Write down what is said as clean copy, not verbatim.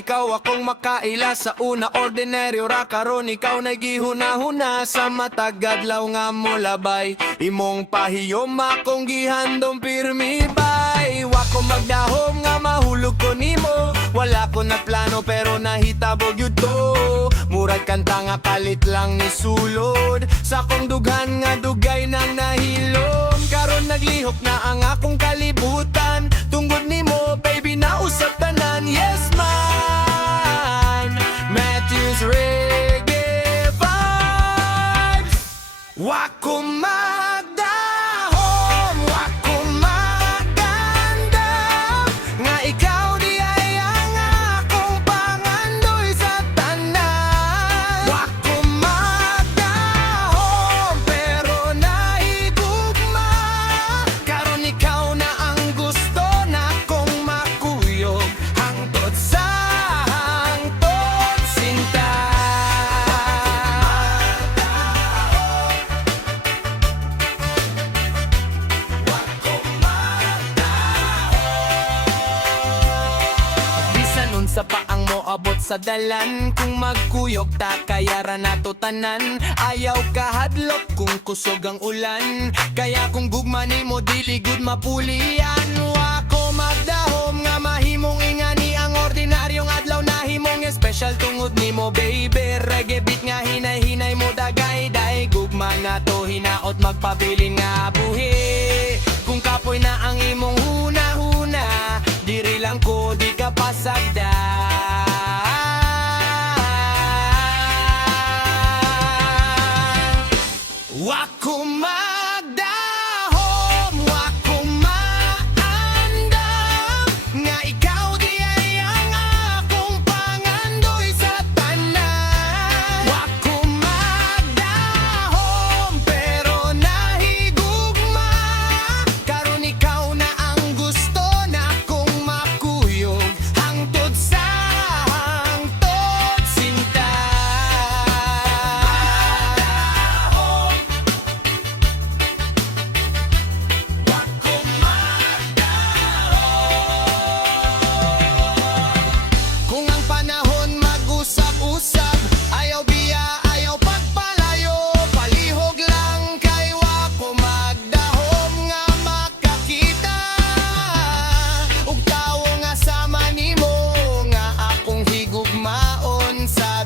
ikaw akong makaila sa una ordinaryo ra karon ikaw nagihuna-huna sa matagadlaw nga mo labay imong pahiyom akong gihandom pirmi bay wa ko magdahom nga mahulog ko nimo wala ko na plano pero nahitabog yun to murag kanta nga kalit lang ni sulod sa kong dughan nga dugay nang nahilom karon naglihok na ang akong kalibutan tungod nimo baby nausap tanan yes man Matthews Reggae Vibes wa ko magdahom wa ko magandam nga ikaw di ay ang akong pangandoy sa tanan wa ko magdahom pero nahigugma karon ikaw na ang gusto na kong makuyog hangtod sa hangtod sinta bisan unsa pa ang moabot sa dalan kung magkuyog ta kayara nato tanan ayaw kahadlok kung kusog ang ulan kaya kung gugma nimo dili gud mapulian wa ko magdahom nga mahimong ingani ang ordinaryong adlaw na himong special tungod nimo baby reggae beat nga hinay-hinay mo dagay dai gugma nga to hinaot magpabilin nga buhi kung kapoy na ang imong huna-huna diri lang ko di ka pasagda wa ko magdahom wa ko maandam nga ikaw di ay ang akong pangandoy sa tanan wa ko magdahom pero nahigugma karon ikaw na ang gusto na kong makuyog hangtod sa hangtod sinta kung ang panahon mag-usap-usap ayaw biya, ayaw pagpalayo palihog lang kay wa ko magdahom nga makakita ug tawo nga sama nimo nga akong higugmaon sa